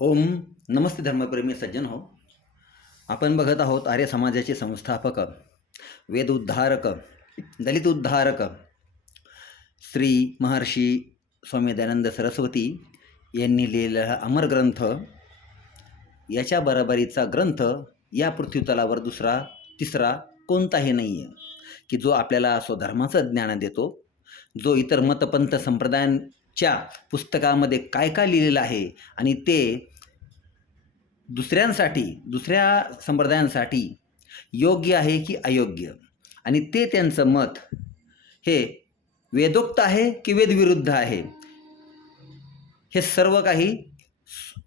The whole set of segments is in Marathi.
ओम नमस्ते धर्मप्रेमी सज्जन हो. आपण बघत आहोत आर्य समाजाचे संस्थापक वेद उद्धारक दलित उद्धारक श्री महर्षी स्वामी दयानंद सरस्वती यांनी लिहिलेला अमर ग्रंथ. याच्या बराबरीचा ग्रंथ या पृथ्वीतलावर दुसरा तिसरा कोणताही नाही आहे की जो आपल्याला स्वधर्माचं ज्ञान देतो जो इतर मतपंथ च्या पुस्तकामध्ये काय काय लिहिलेलं आहे? आणि ते दुसऱ्यांसाठी दुसऱ्या संप्रदायांसाठी योग्य आहे की अयोग्य? आणि ते त्यांचं मत हे वेदोक्त आहे की वेदविरुद्ध आहे? हे सर्व काही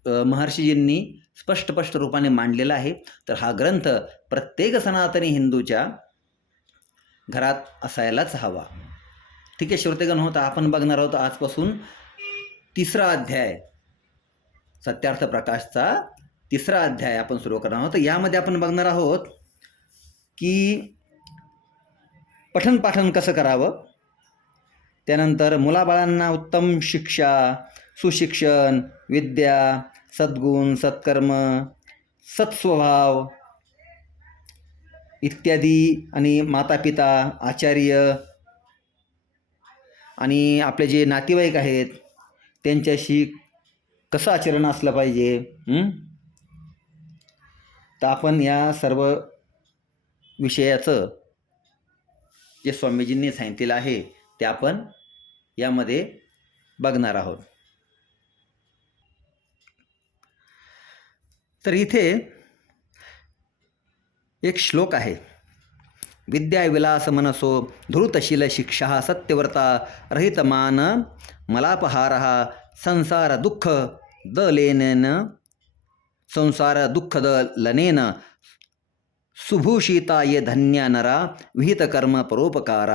महर्षीजींनी स्पष्ट स्पष्ट रूपाने मांडलेलं आहे. तर हा ग्रंथ प्रत्येक सनातनी हिंदूच्या घरात असायलाच हवा. ठीक आहे श्रोतेगण होता आपण बघणार आहोत आजपासून तिसरा अध्याय. सत्यार्थ प्रकाशचा तिसरा अध्याय आपण सुरू करणार आहोत. यामध्ये आपण बघणार आहोत की पठण पाठन कसं करावं? त्यानंतर मुलाबाळांना उत्तम शिक्षा सुशिक्षण विद्या सद्गुण सत्कर्म सत्स्वभाव इत्यादी आणि मातापिता आचार्य आणि आपले जे नातेवाईक आहेत त्यांच्याशी कसं आचरण असलं पाहिजे तर आपण या सर्व विषयाचं जे स्वामीजींनी सांगितलेलं आहे ते आपण यामध्ये बघणार आहोत. तर इथे एक श्लोक आहे. विद्याविलास मनसो धृतशील शिक्षा सत्यव्रता रहितमान मलापहार संसार दुःख दलेनेन संसार दुःख दलनेन ये धन्या नरा विहित कर्म परोपकार।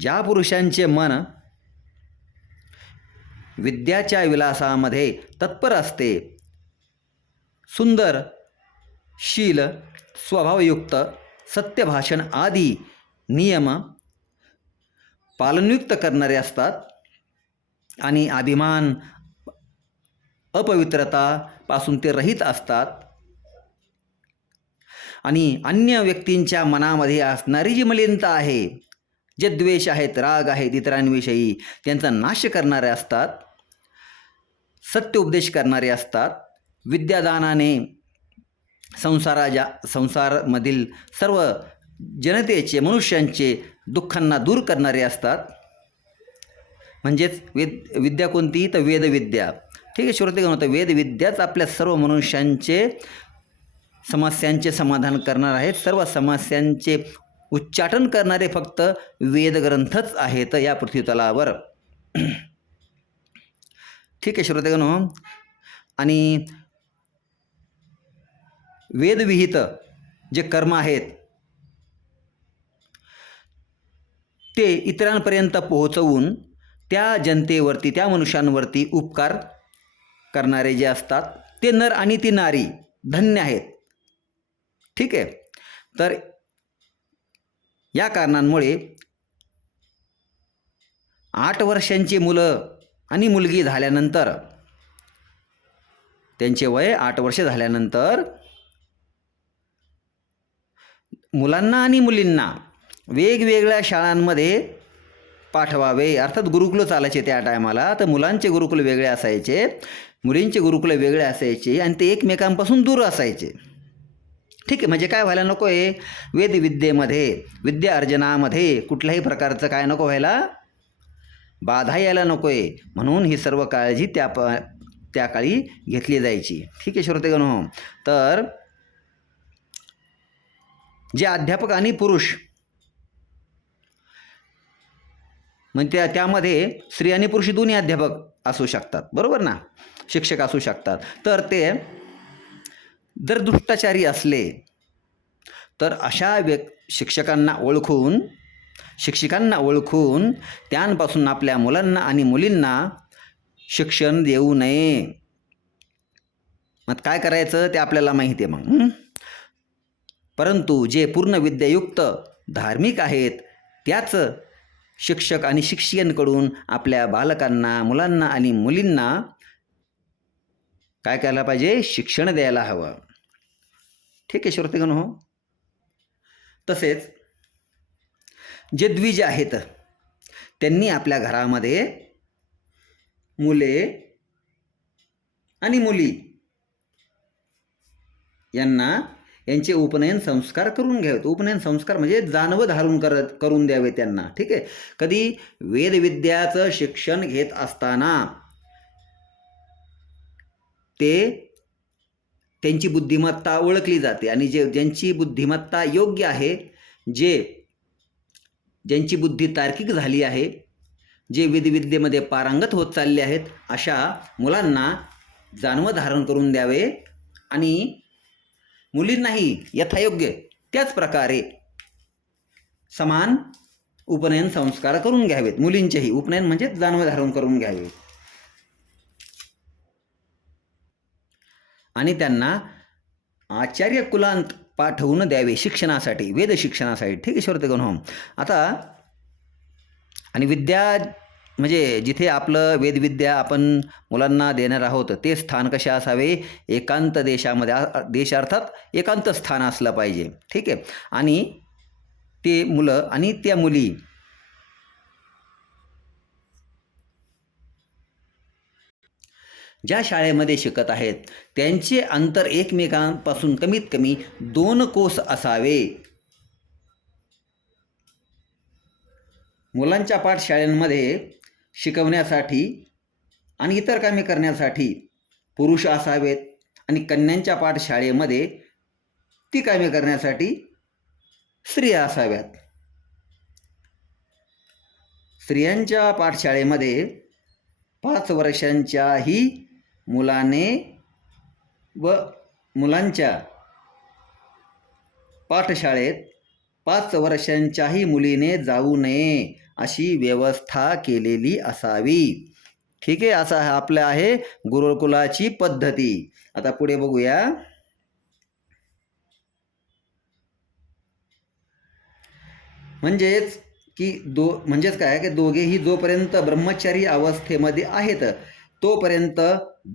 ज्या पुरुषांचे मन विद्याच्या विलासामध्ये तत्पर असते सुंदर शील स्वभावयुक्त सत्यभाषण आदी नियम पालनयुक्त करणारे असतात आणि अभिमान अपवित्रतापासून ते रहित असतात. आणि अन्य व्यक्तींच्या मनामध्ये असणारी जी मलिनता आहे जे द्वेष आहेत राग आहेत इतरांविषयी त्यांचा नाश करणारे असतात सत्य उपदेश करणारे असतात विद्यादानाने संसाराच्या संसारमधील सर्व जनतेचे मनुष्यांचे दुःखांना दूर करणारे असतात. म्हणजेच वेद विद्या कोणती तर वेदविद्या. ठीक आहे श्रोते होतं वेदविद्याच आपल्या सर्व मनुष्यांचे समस्यांचे समाधान करणार आहेत. सर्व समस्यांचे उच्चाटन करणारे फक्त वेदग्रंथच आहेत या पृथ्वीतलावर. ठीक आहे श्रोतेगण आणि वेदविहित जे कर्म आहेत ते इतरांपर्यंत पोहोचवून त्या जनतेवरती त्या मनुष्यांवरती उपकार करणारे जे असतात ते नर आणि ती नारी धन्य आहेत. ठीक आहे? तर या कारणांमुळे आठ वर्षांची मुलं आणि मुलगी झाल्यानंतर त्यांचे वय आठ वर्ष झाल्यानंतर मुलांना आणि मुलींना वेगवेगळ्या शाळांमध्ये पाठवावे. अर्थात गुरुकुलं चालायचे त्या टायमाला. तर मुलांचे गुरुकुल वेगळे असायचे मुलींचे गुरुकुल वेगळे असायचे आणि ते एकमेकांपासून दूर असायचे. ठीक आहे म्हणजे काय व्हायला नको आहे वेदविद्येमध्ये विद्या अर्जनामध्ये कुठल्याही प्रकारचं काय नको व्हायला? बाधा यायला नको आहे म्हणून ही सर्व काळजी त्या प त्या काळी घेतली जायची. ठीक आहे श्रोतेगण हो. तर जे अध्यापक आणि पुरुष. म्हणजे त्या त्यामध्ये स्त्री आणि पुरुष दोन्ही अध्यापक असू शकतात. बरोबर ना? शिक्षक असू शकतात. तर ते जर दुष्टाचारी असले तर अशा व्यक् शिक्षकांना ओळखून शिक्षिकांना ओळखून त्यांपासून आपल्या मुलांना आणि मुलींना शिक्षण देऊ नये. मग काय करायचं ते आपल्याला माहिती आहे मग परंतु जे पूर्ण विद्यायुक्त धार्मिक आहेत त्याच शिक्षक आणि शिक्षिकेंकडून आपल्या बालकांना मुलांना आणि मुलींना काय करायला पाहिजे? शिक्षण द्यायला हवं. ठीक आहे श्रोतेगण हो. तसेच जे द्विज आहेत त्यांनी आपल्या घरामध्ये मुले आणि मुली यांना यांचे उपनयन संस्कार करून घ्यावेत. उपनयन संस्कार म्हणजे जानवं धारून करत करून द्यावे त्यांना. ठीक आहे? कधी वेदविद्याचं शिक्षण घेत असताना ते त्यांची बुद्धिमत्ता ओळखली जाते आणि जे ज्यांची बुद्धिमत्ता योग्य आहे जे ज्यांची बुद्धी तार्किक झाली आहे जे वेदविद्येमध्ये पारंगत होत चालले आहेत अशा मुलांना जाणवं धारण करून द्यावे आणि मुलींनाही यथायोग्य त्याच प्रकारे समान उपनयन संस्कार करून घ्यावेत. मुलींचेही उपनयन म्हणजे जानवं धारण करून घ्यावे. आणि त्यांना आचार्य कुलांत पाठवून द्यावे शिक्षणासाठी वेद शिक्षणासाठी. ठीक आहे श्रोते हो. आता आणि विद्या म्हणजे जिथे आपलं वेदविद्या आपण मुलांना देणार आहोत ते स्थान कसे असावे? एकांत देशामध्ये देश अर्थात एकांत स्थान असलं पाहिजे. ठीक आहे? आणि ते मुलं आणि त्या मुली ज्या शाळेमध्ये शिकत आहेत त्यांचे अंतर एकमेकांपासून कमीत कमी दोन कोस असावे. मुलांच्या पाठशाळांमध्ये शिकवण्यासाठी आणि इतर कामे करण्यासाठी पुरुष असावेत आणि कन्यांच्या पाठशाळेमध्ये ती कामे करण्यासाठी स्त्रिया असाव्यात. स्त्रियांच्या पाठशाळेमध्ये पाच वर्षांच्याही मुलाने व मुलांच्या पाठशाळेत पाच वर्षांच्याही मुलीने जाऊ नये. अशी व्यवस्था केलेली असावी. ठीक आहे असा हा आहे गुरुकुलाची पद्धती. आता पुढे बघूया. म्हणजेच की दो म्हणजेच काय की दोघेही जोपर्यंत ब्रह्मचारी अवस्थेमध्ये आहेत तोपर्यंत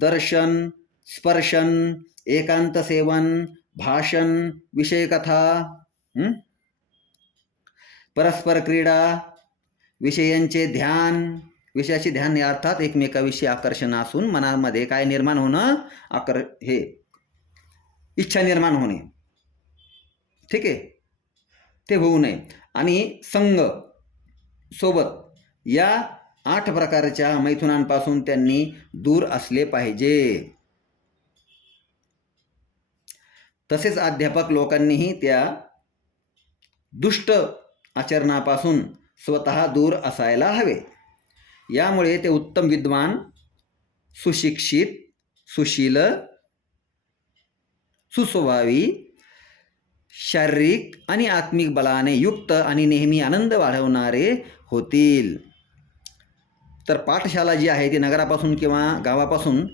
दर्शन स्पर्शन एकांत सेवन भाषण विषयकथा परस्पर क्रीडा विषयांचे ध्यान विषयाचे ध्यान अर्थात एकमेकाविषयी आकर्षण असून मनामध्ये काय निर्माण होणं? आकर हे इच्छा निर्माण होणे. ठीक आहे? ते होऊ नये. आणि संघ सोबत या आठ प्रकारच्या मैथुनांपासून त्यांनी दूर असले पाहिजे. तसेच अध्यापक लोकांनीही त्या दुष्ट आचरणापासून स्वतः दूर असायला हवे. यामुळे ते उत्तम विद्वान सुशिक्षित सुशील सुस्वभावी शारीरिक आणि आत्मिक बलाने युक्त आणि नेहमी आनंद वाढवणारे होतील. तर पाठशाला जी आहे ती नगरापासून किंवा गावापासून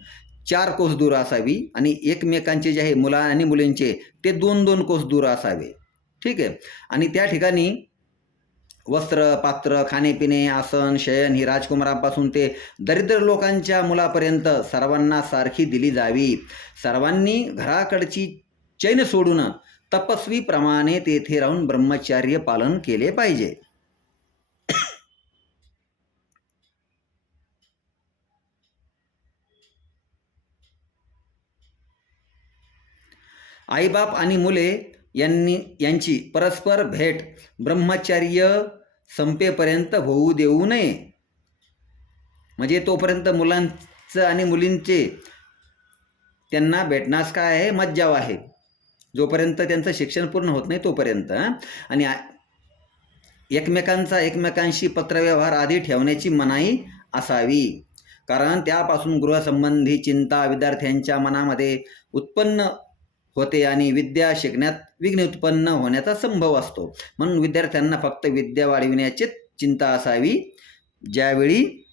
चार कोस दूर असावी आणि एकमेकांचे जे आहे मुला आणि मुलींचे ते दोन दोन कोस दूर असावे. ठीक आहे? आणि त्या ठिकाणी वस्त्र पात्र खाणेपिणे आसन शयन ही राजकुमारांपासून ते दरिद्र लोकांच्या मुलापर्यंत सर्वांना सारखी दिली जावी. सर्वांनी घराकडची चैन सोडून तपस्वीप्रमाणे तेथे राहून ब्रह्मचार्य पालन केले पाहिजे. आईबाप आणि मुले यांनी यांची परस्पर भेट ब्रह्मचर्य संपेपर्यंत होऊ देऊ नये. म्हणजे तोपर्यंत मुलांचं आणि मुलींचे त्यांना भेटण्यास काय आहे? मज्जाव आहे. जोपर्यंत त्यांचं शिक्षण पूर्ण होत नाही तोपर्यंत आणि एकमेकांचा एकमेकांशी पत्रव्यवहार आधी ठेवण्याची मनाई असावी. कारण त्यापासून गृहसंबंधी चिंता विद्यार्थ्यांच्या मनामध्ये उत्पन्न होते आणि विद्या शिकण्यात विघ्न उत्पन्न होण्याचा संभव असतो. म्हणून विद्यार्थ्यांना फक्त विद्या वाढविण्याची चिंता असावी. ज्यावेळी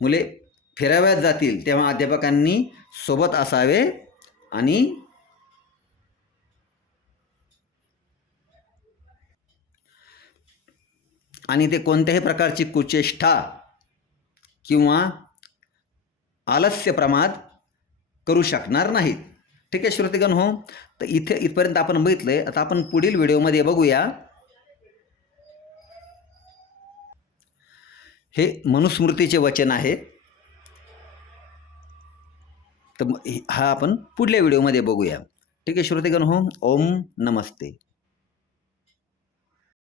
मुले फिराव्यात जातील तेव्हा अध्यापकांनी सोबत असावे आणि आणि ते कोणत्याही प्रकारची कुचेष्टा किंवा आलस्य प्रमाद करू शकणार नाहीत. ठीक आहे श्रोतेगण हो? तर इथे इथपर्यंत आपण बघितलं आहे आता आपण पुढील व्हिडिओमध्ये बघूया. हे मनुस्मृतीचे वचन आहे. तर हा आपण पुढल्या व्हिडिओमध्ये बघूया. ठीक आहे श्रोतेगण हो? ओम नमस्ते.